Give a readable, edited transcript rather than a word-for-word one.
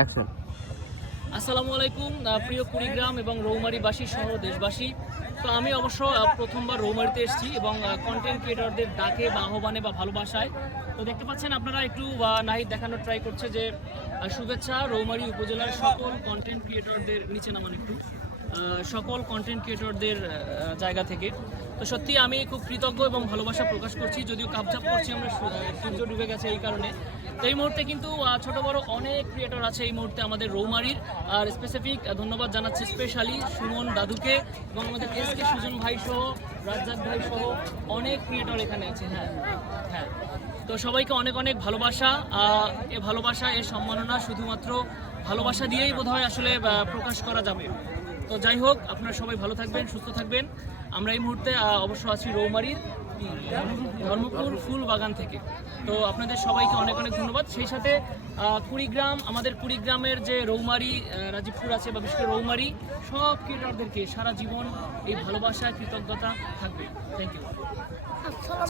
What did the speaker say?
Action. আসসালামু আলাইকুম প্রিয় কুড়িগ্রাম এবং রৌমারীবাসী সহ দেশবাসী। তো আমি অবশ্য প্রথমবার রৌমারীতে এসেছি এবং কন্টেন্ট ক্রিয়েটরদের ডাকে বা আহ্বানে বা ভালোবাসায় তো দেখতে পাচ্ছেন আপনারা একটু নাহিদ দেখানোর ট্রাই করছে যে শুভেচ্ছা রৌমারী উপজেলার সকল কন্টেন্ট ক্রিয়েটরদের নিচে নামান একটু সকল কন্টেন্ট ক্রিয়েটরদের জায়গা থেকে। তো সত্যি আমি খুব কৃতজ্ঞ এবং ভালোবাসা প্রকাশ করছি, যদিও কাপচাপ করছি আমরা, সূর্য ডুবে গেছে এই কারণে। তো এই মুহূর্তে কিন্তু ছোট বড় অনেক ক্রিয়েটর আছে এই মুহূর্তে আমাদের রৌমারীর। আর স্পেসিফিক ধন্যবাদ জানাচ্ছি স্পেশালি সুমন দাদুকে এবং আমাদের এসকে সুজন ভাই সহ রাজ্জাক ভাই সহ অনেক ক্রিয়েটর এখানে আছে। হ্যাঁ হ্যাঁ, তো সবাইকে অনেক অনেক ভালোবাসা। এ ভালোবাসা, এ সম্মাননা শুধুমাত্র ভালোবাসা দিয়েই বোধহয় আসলে প্রকাশ করা যাবে। তো যাই হোক, আপনারা সবাই ভালো থাকবেন, সুস্থ থাকবেন। আমরা এই মুহূর্তে অবশ্য আছি রৌমারীর ধর্মপুর ফুল বাগান থেকে। তো আপনাদের সবাইকে অনেক অনেক ধন্যবাদ। সেই সাথে কুড়িগ্রাম, আমাদের কুড়িগ্রামের যে রৌমারী রাজীবপুর আছে বা বিশেষ করে রৌমারী সব ক্রিয়েটরদেরকে সারা জীবন এই ভালোবাসা কৃতজ্ঞতা থাকবে। Thank you.